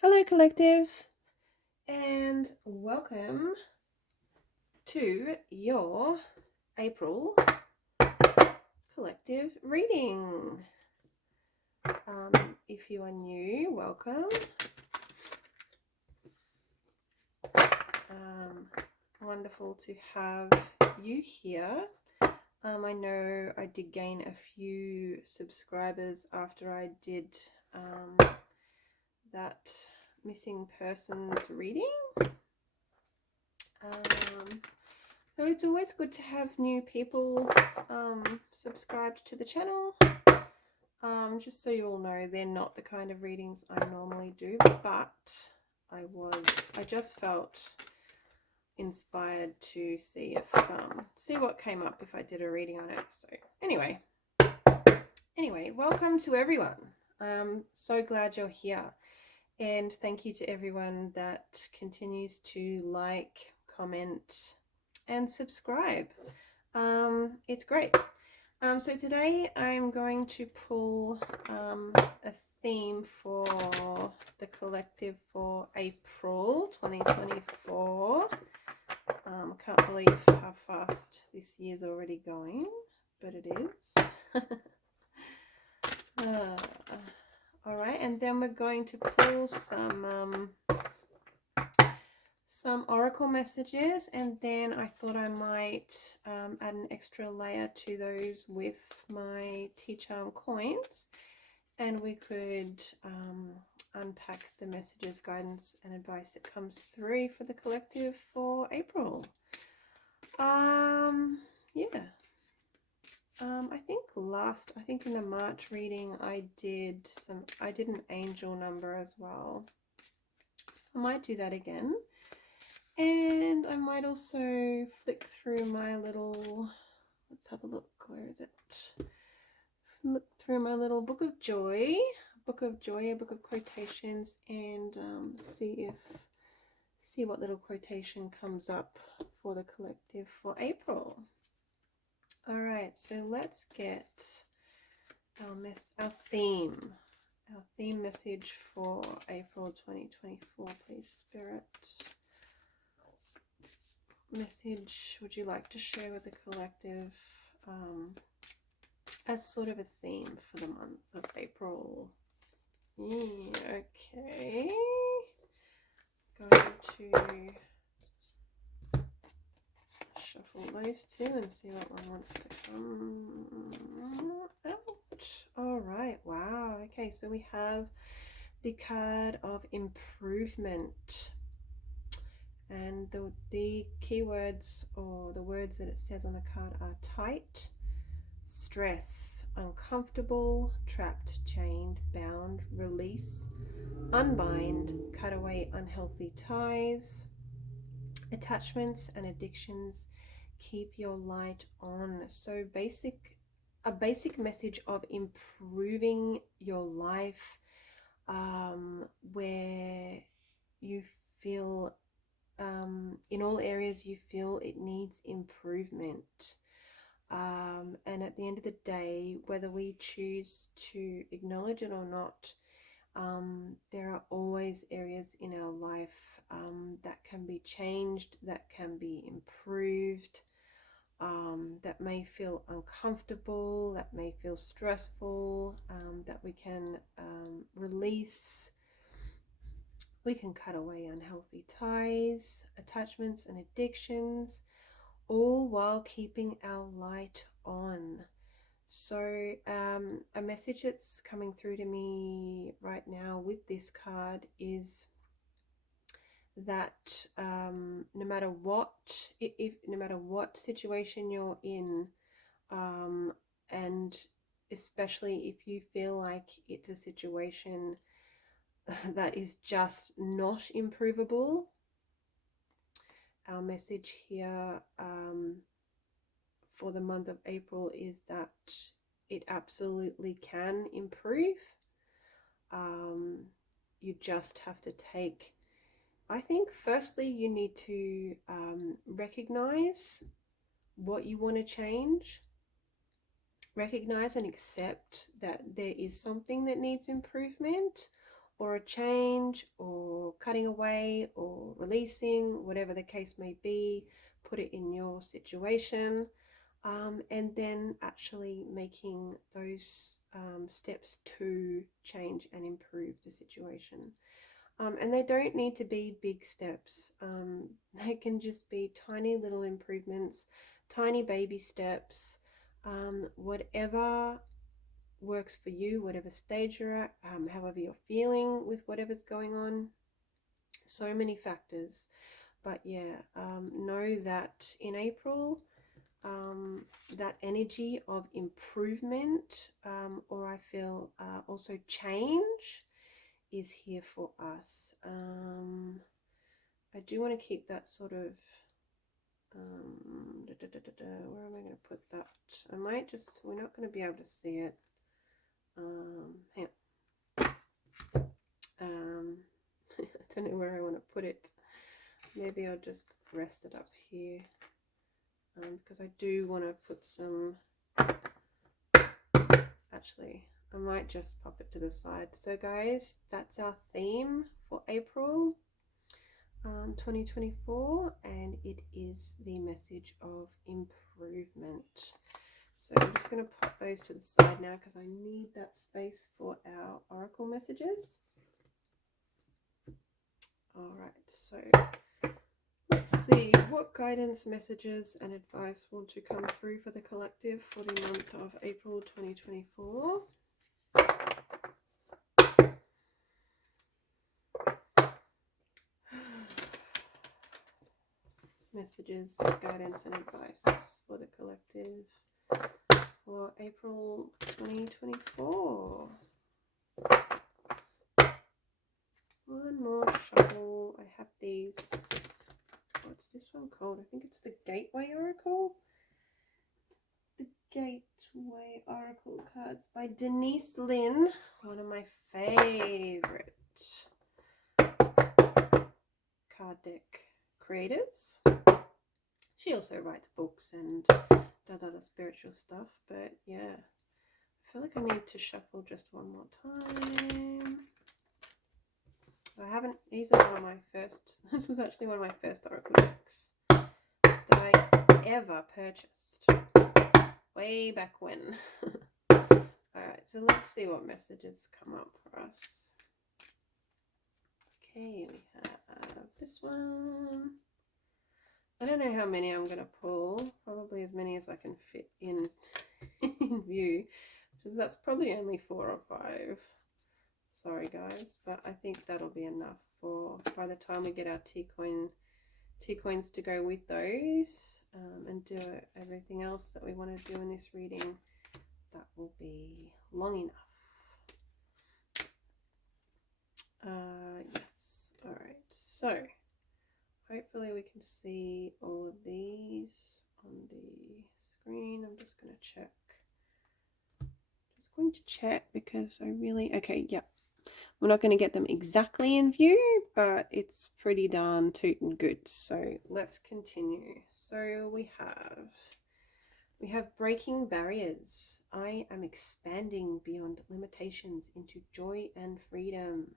Hello, collective, and welcome to your April collective reading. If you are new, welcome. Wonderful to have you here. I know I did gain a few subscribers after I did that missing persons reading. So it's always good to have new people subscribed to the channel. Just so you all know, they're not the kind of readings I normally do, but I just felt inspired to see what came up if I did a reading on it. So anyway, welcome to everyone. I'm so glad you're here, and thank you to everyone that continues to like, comment, and subscribe. It's great. So today I'm going to pull a theme for the collective for April 2024. I can't believe how fast this year's already going, but it is. All right, and then we're going to pull some oracle messages, and then I thought I might add an extra layer to those with my tea charm coins, and we could unpack the messages, guidance, and advice that comes through for the collective for April. Yeah. I think in the March reading I did an angel number as well, so I might do that again. And I might also flick through my little, let's have a look, where is it? Look through my little book of joy, a book of quotations, and see what little quotation comes up for the collective for April. All right, so let's get our theme message for April 2024, please, Spirit. Message would you like to share with the collective as sort of a theme for the month of April? Okay. Going to shuffle those two and see what one wants to come out. All right. Wow. Okay, so we have the card of improvement. And the keywords or the words that it says on the card are tight, stress, uncomfortable, trapped, chained, bound, release, unbind, cut away unhealthy ties, attachments and addictions, keep your light on. So a basic message of improving your life, where you feel in all areas you feel it needs improvement. And at the end of the day, whether we choose to acknowledge it or not, there are always areas in our life that can be changed, that can be improved, that may feel uncomfortable, that may feel stressful, that we can release. We can cut away unhealthy ties, attachments, and addictions, all while keeping our light on. So a message that's coming through to me right now with this card is that no matter what situation you're in, and especially if you feel like it's a situation that is just not improvable, our message here for the month of April is that it absolutely can improve. You just have to take, I think firstly you need to recognize what you want to change, recognize and accept that there is something that needs improvement, or a change or cutting away or releasing, whatever the case may be. Put it in your situation, and then actually making those steps to change and improve the situation. And they don't need to be big steps. They can just be tiny little improvements, tiny baby steps, whatever works for you, whatever stage you're at, however you're feeling with whatever's going on. So many factors. But yeah, know that in April, that energy of improvement, or I feel also change, is here for us. I do want to keep that sort of where am I going to put that? I might just, we're not going to be able to see it. Hang on. I don't know where I want to put it. Maybe I'll just rest it up here, because I do want to put some, actually I might just pop it to the side. So guys, that's our theme for April 2024, and it is the message of improvement. So I'm just going to pop those to the side now because I need that space for our oracle messages. All right, so let's see what guidance, messages and advice want to come through for the collective for the month of April 2024. Messages, guidance and advice for the collective for April 2024. One more shuffle. I have these, what's this one called? I think it's the Gateway Oracle. The Gateway Oracle cards by Denise Lynn, one of my favorite card deck creators. She also writes books and does other spiritual stuff, but yeah, I feel like I need to shuffle just one more time. I haven't, these are one of my first, this was actually one of my first oracle decks that I ever purchased, way back when. Alright, so let's see what messages come up for us. Okay, we have this one. I don't know how many I'm going to pull, probably as many as I can fit in, in view, because that's probably only 4 or 5. Sorry guys, but I think that'll be enough for by the time we get our T-coins to go with those, and do everything else that we want to do in this reading. That will be long enough. Yes. All right. So hopefully we can see all of these on the screen. I'm just going to check. Just going to check because I really, okay, yeah. We're not going to get them exactly in view, but it's pretty darn toot and good. So let's continue. So we have breaking barriers. I am expanding beyond limitations into joy and freedom.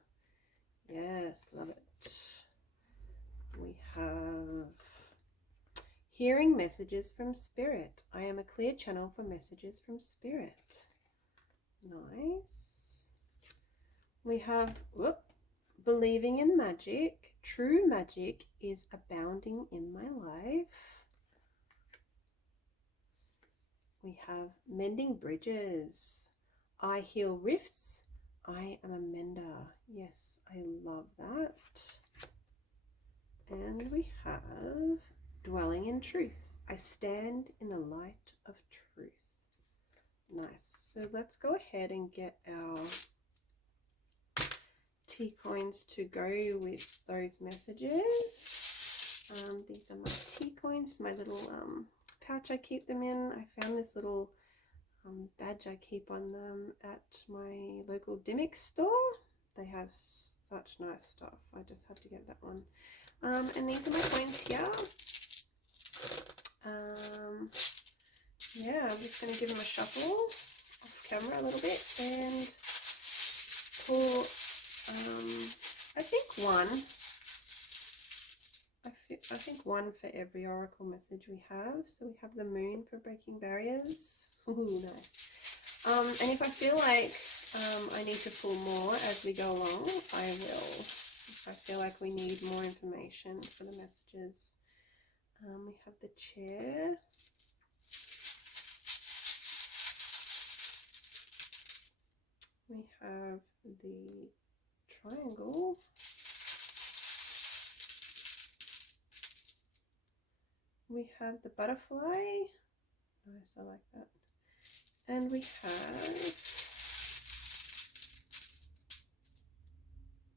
Yes, love it. We have hearing messages from spirit. I am a clear channel for messages from spirit. Nice. We have believing in magic. True magic is abounding in my life. We have mending bridges. I heal rifts. I am a mender. Yes, I love that. And we have dwelling in truth. I stand in the light of truth. Nice. So let's go ahead and get our T-coins to go with those messages. These are my T-coins, my little pouch I keep them in. I found this little badge I keep on them at my local Dimmick store. They have such nice stuff. I just have to get that one. And these are my coins here. Yeah, I'm just going to give them a shuffle off camera a little bit and pull I think one. I think one for every oracle message we have. So we have the moon for breaking barriers. Ooh, nice. And if I feel like I need to pull more as we go along, I will. If I feel like we need more information for the messages. We have the chair. We have the triangle. We have the butterfly. Nice, I like that. And we have,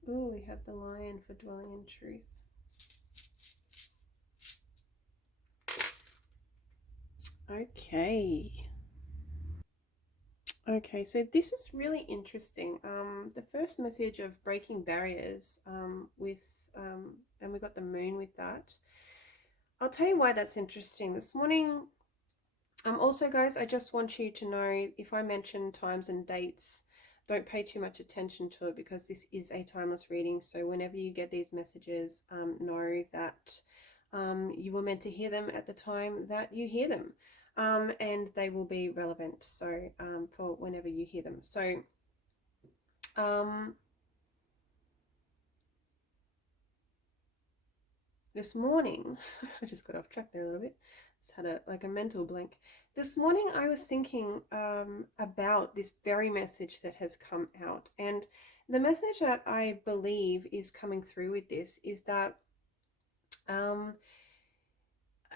ooh, we have the lion for dwelling in truth. Okay. Okay, so this is really interesting. The first message of breaking barriers and we got the moon with that. I'll tell you why that's interesting. This morning, also, guys, I just want you to know if I mention times and dates, don't pay too much attention to it because this is a timeless reading. So whenever you get these messages, know that you were meant to hear them at the time that you hear them. And they will be relevant. So for whenever you hear them. So this morning, I just got off track there a little bit. Just had a mental blank. This morning I was thinking about this very message that has come out. And the message that I believe is coming through with this is that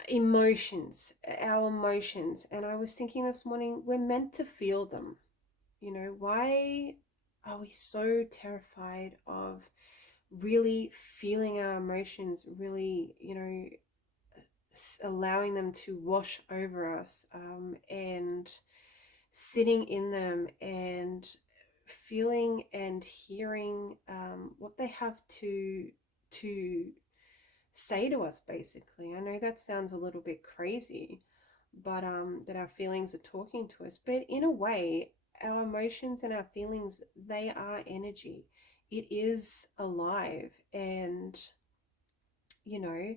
emotions, our emotions. And I was thinking this morning, we're meant to feel them. You know, why are we so terrified of really feeling our emotions, really, you know, allowing them to wash over us, and sitting in them and feeling and hearing what they have to say to us, basically. I know that sounds a little bit crazy, but that our feelings are talking to us, but in a way our emotions and our feelings, they are energy. It is alive. And you know,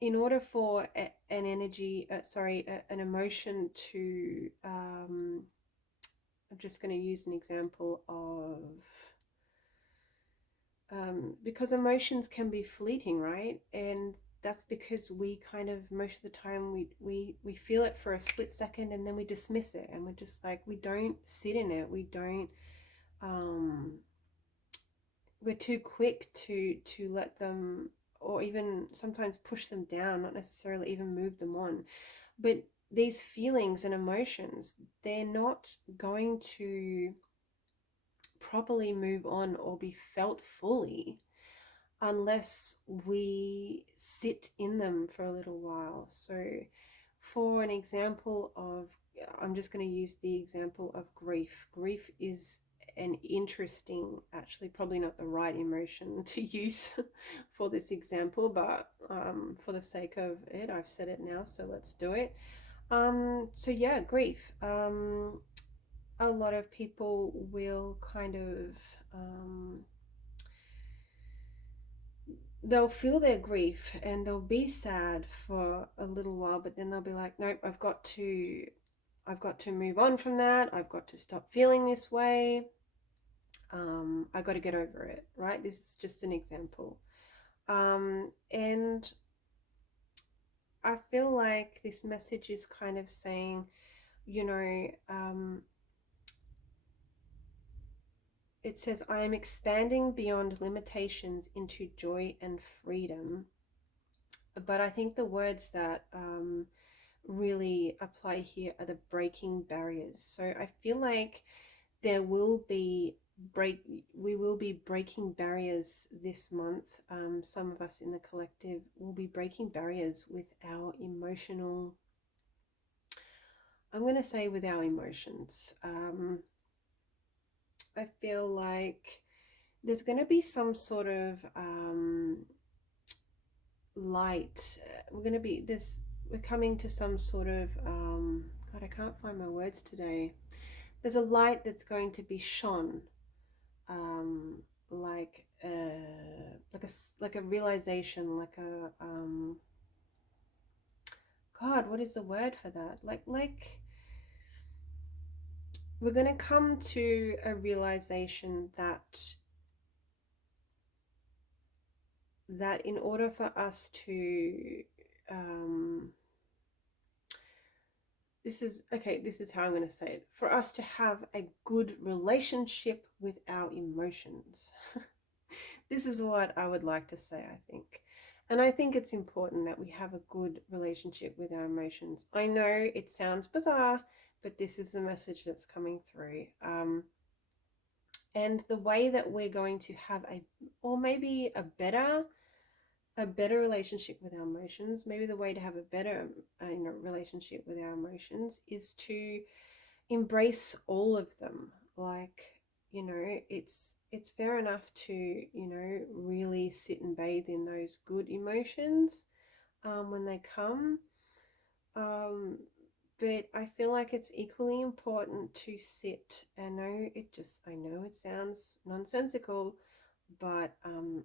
in order for an energy, an emotion to, I'm just going to use an example of, because emotions can be fleeting, right? And that's because we kind of, most of the time, we feel it for a split second and then we dismiss it, and we're just like, we don't sit in it. We don't, we're too quick to let them, or even sometimes push them down, not necessarily even move them on. But these feelings and emotions, they're not going to properly move on or be felt fully unless we sit in them for a little while. So for an example of, I'm just going to use the example of grief. Grief is an interesting, actually probably not the right emotion to use for this example, but for the sake of it, I've said it now, so let's do it. So yeah, grief. A lot of people will kind of they'll feel their grief and they'll be sad for a little while, but then they'll be like, nope, I've got to move on from that. I've got to stop feeling this way. I've got to get over it, right? This is just an example. And I feel like this message is kind of saying, you know, it says, I am expanding beyond limitations into joy and freedom. But I think the words that really apply here are the breaking barriers. So I feel like there will be we will be breaking barriers this month. Some of us in the collective will be breaking barriers with our emotional, I'm going to say with our emotions. I feel like there's going to be some sort of light. We're going to be this, we're coming to some sort of, God, I can't find my words today. There's a light that's going to be shone um, like like a realization, like a God, what is the word for that? Like we're going to come to a realization that in order for us to um, this is how I'm going to say it, for us to have a good relationship with our emotions. This is what I would like to say, I think. And I think it's important that we have a good relationship with our emotions. I know it sounds bizarre, but this is the message that's coming through. And the way that we're going to have or maybe a better relationship with our emotions, maybe the way to have a better relationship with our emotions is to embrace all of them. Like, it's fair enough to really sit and bathe in those good emotions when they come, um, but I feel like it's equally important to sit. I know it sounds nonsensical, but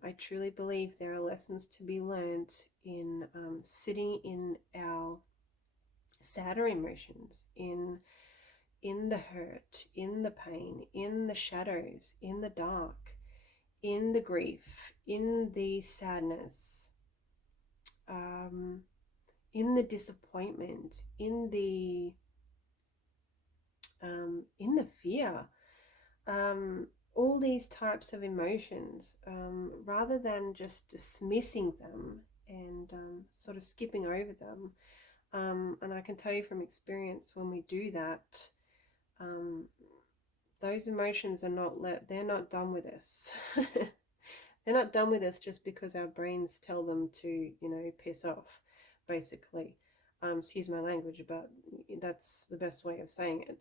I truly believe there are lessons to be learned in sitting in our sadder emotions, in the hurt, in the pain, in the shadows, in the dark, in the grief, in the sadness, um, in the disappointment, in the fear, all these types of emotions, rather than just dismissing them and sort of skipping over them. And I can tell you from experience, when we do that, um, those emotions are they're not done with us. They're not done with us just because our brains tell them to, piss off, basically. Excuse my language, but that's the best way of saying it.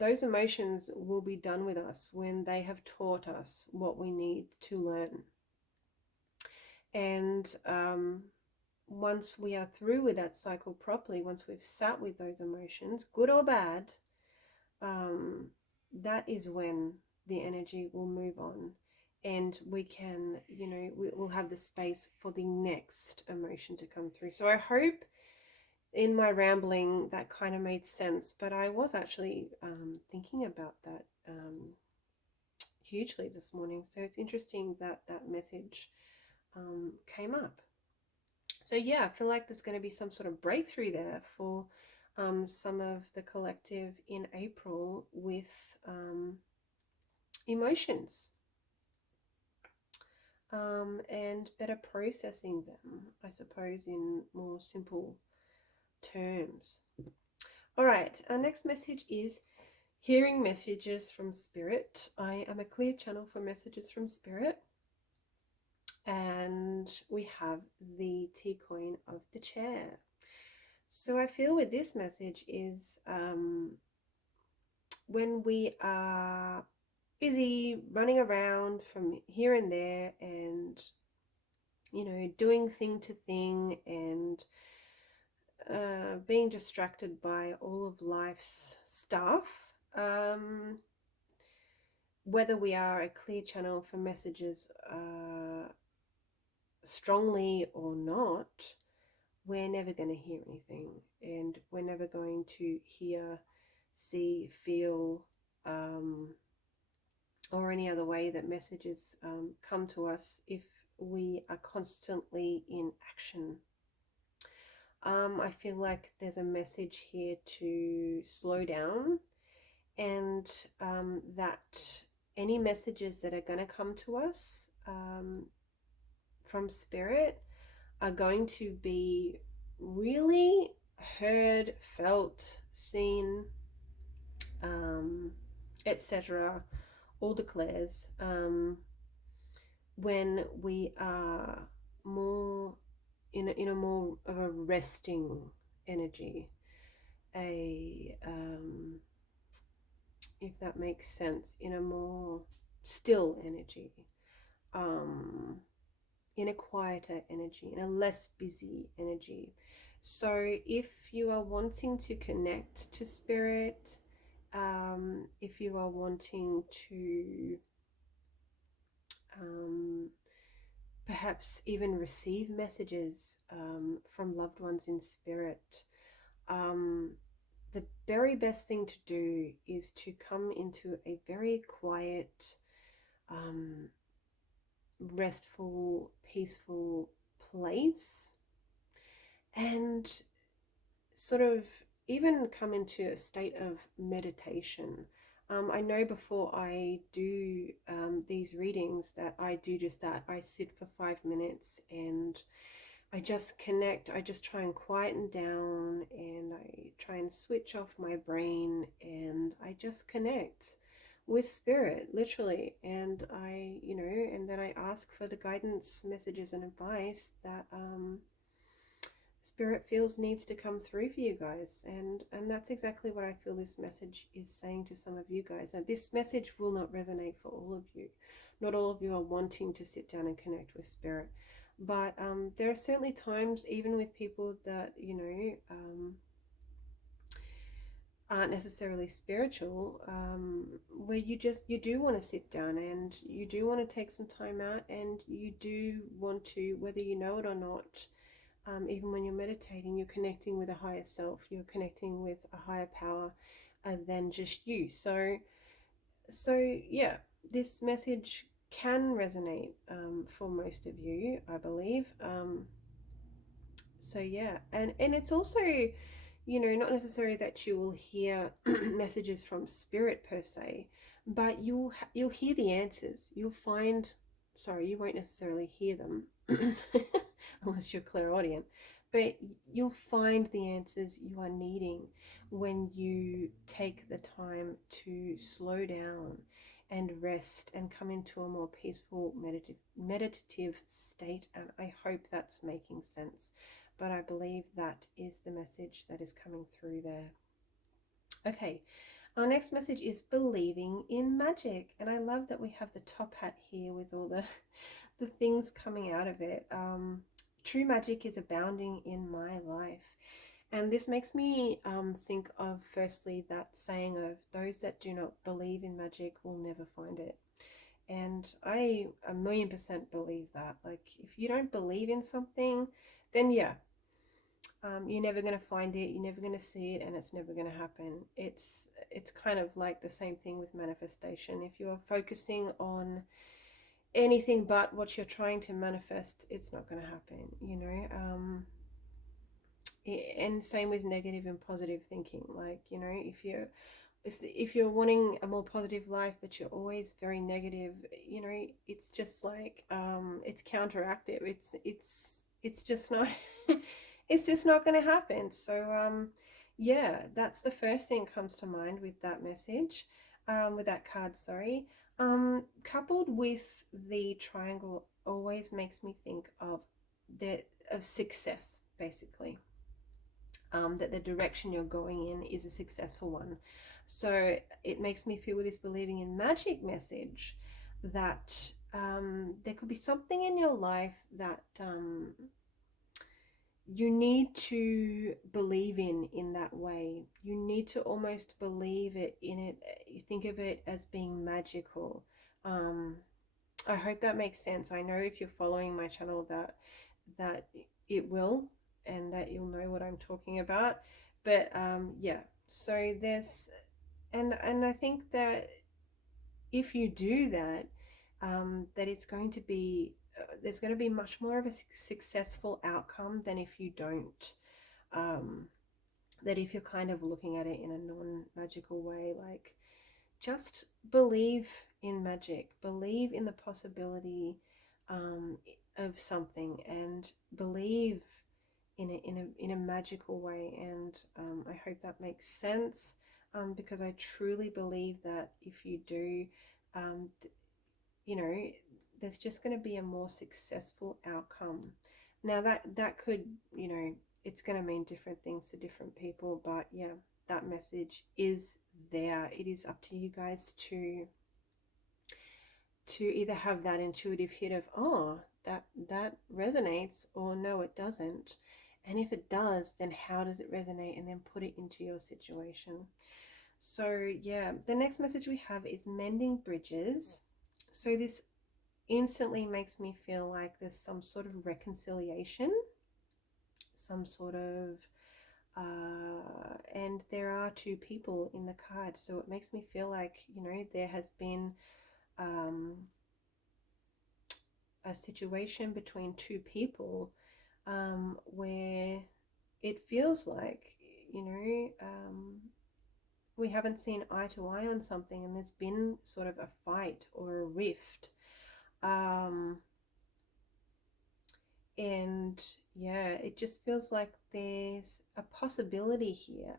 Those emotions will be done with us when they have taught us what we need to learn. And once we are through with that cycle properly, once we've sat with those emotions, good or bad, um, that is when the energy will move on, and we can, we'll have the space for the next emotion to come through. So I hope in my rambling that kind of made sense, but I was actually thinking about that hugely this morning. So it's interesting that that message came up. So yeah, I feel like there's going to be some sort of breakthrough there for some of the collective in April with emotions, and better processing them, I suppose, in more simple terms. All right, our next message is hearing messages from Spirit. I am a clear channel for messages from Spirit. And we have the tea coin of the chair. So I feel with this message is when we are busy running around from here and there and, doing thing to thing and being distracted by all of life's stuff, whether we are a clear channel for messages strongly or not, we're never going to hear anything, and we're never going to hear, see, feel, or any other way that messages come to us if we are constantly in action. I feel like there's a message here to slow down, and that any messages that are going to come to us from Spirit are going to be really heard, felt, seen, etc. All declares when we are more in a more of a resting energy, if that makes sense, in a more still energy, in a quieter energy, in a less busy energy. So if you are wanting to connect to Spirit, if you are wanting to perhaps even receive messages from loved ones in spirit. Um, the very best thing to do is to come into a very quiet, um, restful, peaceful place and sort of even come into a state of meditation. I know before I do these readings that I do just that. I sit for 5 minutes and I just connect. I just try and quieten down and I try and switch off my brain and I just connect with spirit, literally. And and then I ask for the guidance, messages, and advice that spirit feels needs to come through for you guys. And that's exactly what I feel this message is saying to some of you guys. Now, this message will not resonate for all of you. Not all of you are wanting to sit down and connect with spirit. But there are certainly times, even with people that, aren't necessarily spiritual, where you do want to sit down and you do want to take some time out and you do want to, whether you know it or not, even when you're meditating, you're connecting with a higher self, you're connecting with a higher power than just you. So yeah, this message can resonate for most of you, I believe. So yeah, and it's also, not necessarily that you will hear messages from spirit per se, but you'll hear the answers. You'll find, sorry, you won't necessarily hear them unless you're clairaudient, but you'll find the answers you are needing when you take the time to slow down and rest and come into a more peaceful meditative state. And I hope that's making sense, but I believe that is the message that is coming through there. Okay, our next message is believing in magic, and I love that we have the top hat here with all the things coming out of it. True magic is abounding in my life. And this makes me think of, firstly, that saying of those that do not believe in magic will never find it. And I 1,000,000% believe that. Like, if you don't believe in something, then yeah, you're never going to find it, you're never going to see it, and it's never going to happen. It's kind of like the same thing with manifestation. If you're focusing on anything but what you're trying to manifest, it's not going to happen. And same with negative and positive thinking. Like, if you're wanting a more positive life but you're always very negative, it's just like it's counteractive. It's just not it's just not going to happen. So yeah, that's the first thing that comes to mind with that message, with that card, sorry. Coupled with the triangle always makes me think of success, basically. That the direction you're going in is a successful one. So it makes me feel, with this believing in magic message, that there could be something in your life that you need to believe in that way. You need to almost believe it in it. You think of it as being magical. I hope that makes sense. I know if you're following my channel that it will, and that you'll know what I'm talking about. But yeah, so and I think that if you do that, that it's going to be there's going to be much more of a successful outcome than if you don't. That if you're kind of looking at it in a non-magical way, like, just believe in magic, believe in the possibility of something, and believe in a magical way. And I hope that makes sense, because I truly believe that if you do, um, you know, there's just going to be a more successful outcome. Now that could, it's going to mean different things to different people, but yeah, that message is there. It is up to you guys to either have that intuitive hit of, oh, that resonates, or no, it doesn't. And if it does, then how does it resonate, and then put it into your situation. So yeah, the next message we have is mending bridges. So this instantly makes me feel like there's some sort of reconciliation, some sort of and there are two people in the card, so it makes me feel like, you know, there has been um, a situation between two people where it feels like, you know, we haven't seen eye to eye on something, and there's been sort of a fight or a rift. Um, and yeah, it just feels like there's a possibility here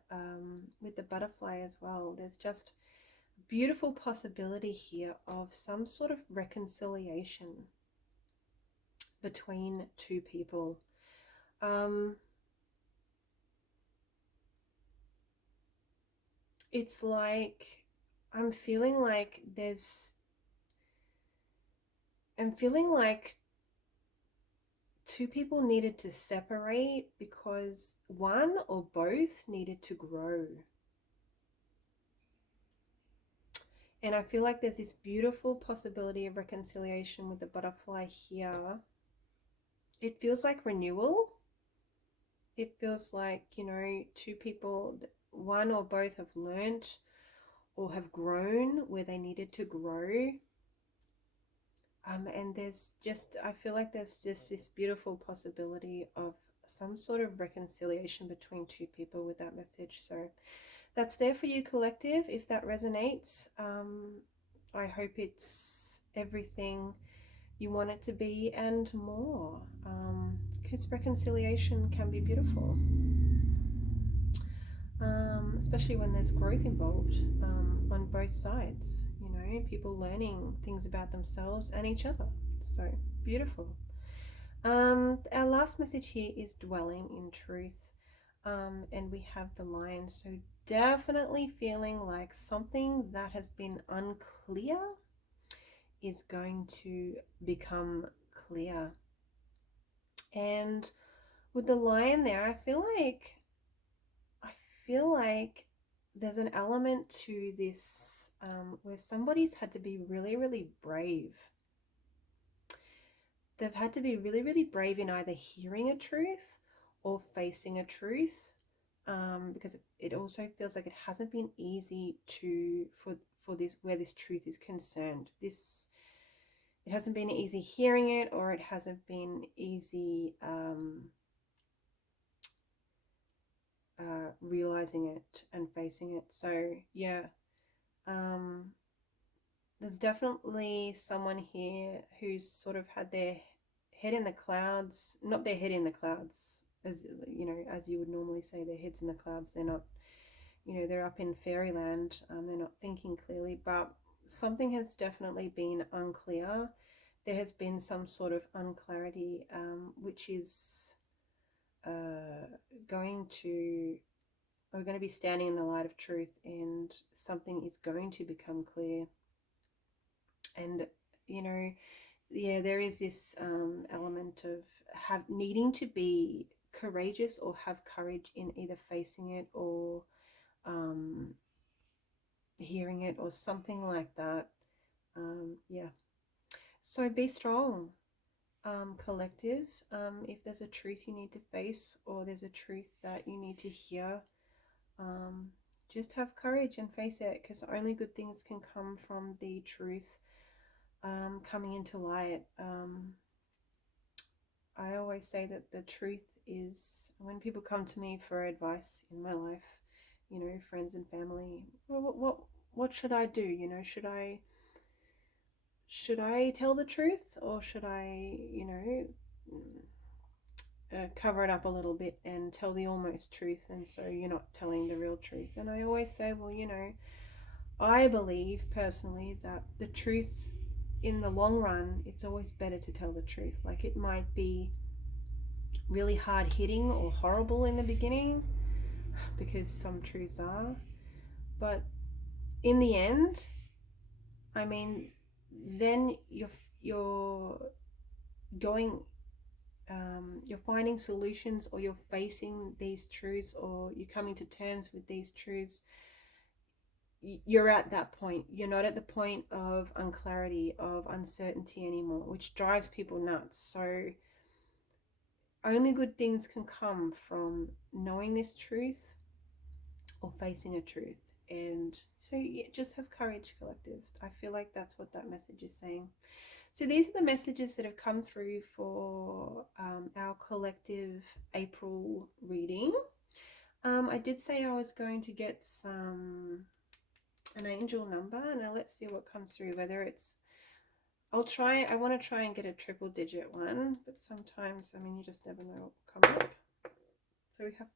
with the butterfly as well. There's just beautiful possibility here of some sort of reconciliation between two people. Um, it's like I'm feeling like I'm feeling like two people needed to separate because one or both needed to grow. And I feel like there's this beautiful possibility of reconciliation with the butterfly here. It feels like renewal. It feels like, you know, two people, one or both have learnt or have grown where they needed to grow. And there's just, I feel like there's just this beautiful possibility of some sort of reconciliation between two people with that message. So that's there for you, collective. If that resonates, I hope it's everything you want it to be and more, because reconciliation can be beautiful, especially when there's growth involved on both sides, you know, people learning things about themselves and each other. So beautiful. Our last message here is dwelling in truth, and we have the lion. So definitely feeling like something that has been unclear is going to become clear. And with the lion there, I feel like there's an element to this where somebody's had to be really, really brave. They've had to be really, really brave in either hearing a truth or facing a truth, because it also feels like it hasn't been easy for this, where this truth is concerned. It hasn't been easy hearing it, or it hasn't been easy realizing it and facing it. So yeah, um, there's definitely someone here who's sort of had their head in the clouds, not their head in the clouds, as you know, as you would normally say, their heads in the clouds. They're not, you know, they're up in fairyland. They're not thinking clearly, but something has definitely been unclear. There has been some sort of unclarity, which is going to we're going to be standing in the light of truth, and something is going to become clear. And you know, yeah, there is this element of needing to be courageous or have courage in either facing it or um, hearing it or something like that. Yeah, so be strong, collective. If there's a truth you need to face, or there's a truth that you need to hear, um, just have courage and face it, because only good things can come from the truth coming into light. I always say that the truth is, when people come to me for advice in my life, you know, friends and family, well, what should I do? You know, should I tell the truth, or should I, you know, cover it up a little bit and tell the almost truth, and so you're not telling the real truth? And I always say, well, you know, I believe personally that the truth, in the long run, it's always better to tell the truth. Like, it might be really hard hitting or horrible in the beginning, because some truths are, but in the end, I mean, then you're going you're finding solutions, or you're facing these truths, or you're coming to terms with these truths you're at that point. You're not at the point of unclarity, of uncertainty anymore, which drives people nuts. So only good things can come from knowing this truth or facing a truth. And so yeah, just have courage, collective. I feel like that's what that message is saying. So these are the messages that have come through for our collective April reading. I did say I was going to get an angel number. Now let's see what comes through, whether it's, I want to try and get a triple digit one, but sometimes, I mean, you just never know what will come up. So we have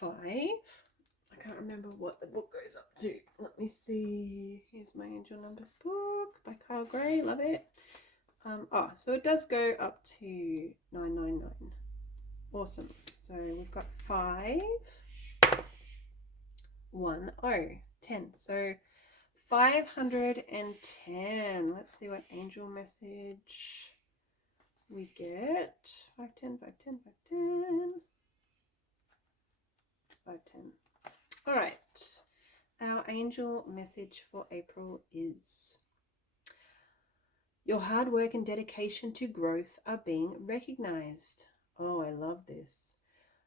5. I can't remember what the book goes up to. Let me see. Here's my angel numbers book by Kyle Gray. Love it. So it does go up to 999. Awesome. So we've got 5, 1, 0, 10. So 510. Let's see what angel message we get. 510, 510, 510. 510. All right. Our angel message for April is: your hard work and dedication to growth are being recognized. Oh, I love this.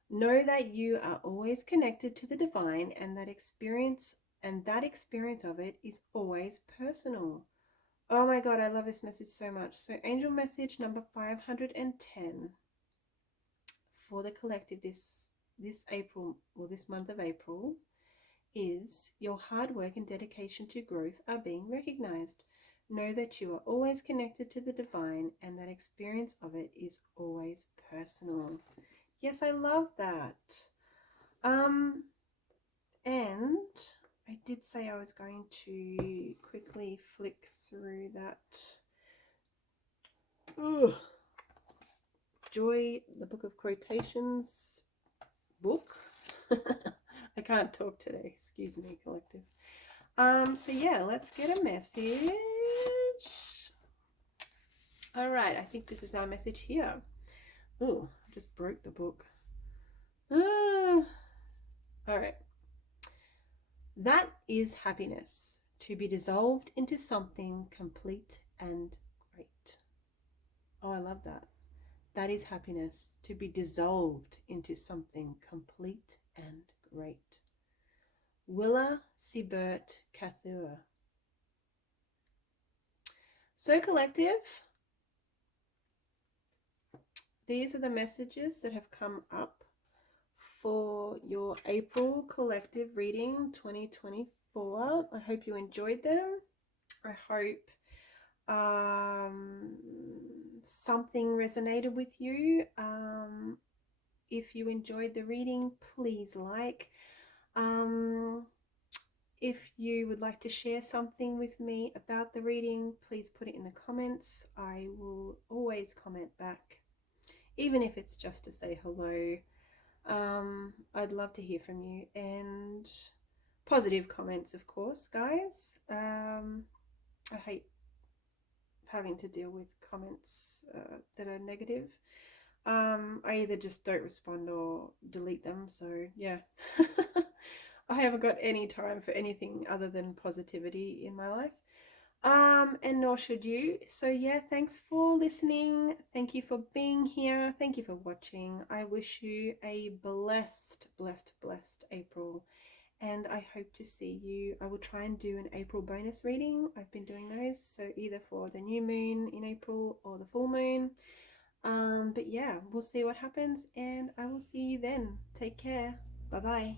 Know that you are always connected to the divine, and that experience of it is always personal. Oh my God, I love this message so much. So angel message number 510 for the collective this April, or this month of April, is: your hard work and dedication to growth are being recognized. Know that you are always connected to the divine, and that experience of it is always personal. Yes, I love that. And I did say I was going to quickly flick through that. Ugh. Joy, the Book of Quotations book. I can't talk today. Excuse me, collective. So yeah, let's get a message. All right, I think this is our message here. Oh, I just broke the book. All right. That is happiness, to be dissolved into something complete and great. Oh, I love that. That is happiness, to be dissolved into something complete and great. Willa Siebert Cathur. So collective, these are the messages that have come up for your April collective reading 2024. I hope you enjoyed them. I hope something resonated with you. If you enjoyed the reading, please like. If you would like to share something with me about the reading, please put it in the comments. I will always comment back, even if it's just to say hello. I'd love to hear from you, and positive comments, of course, guys. I hate having to deal with comments that are negative. I either just don't respond or delete them. So yeah, I haven't got any time for anything other than positivity in my life. And nor should you. So yeah, thanks for listening. Thank you for being here. Thank you for watching. I wish you a blessed, blessed, blessed April. And I hope to see you. I will try and do an April bonus reading. I've been doing those, so either for the new moon in April or the full moon. But yeah, we'll see what happens, and I will see you then. Take care. Bye bye.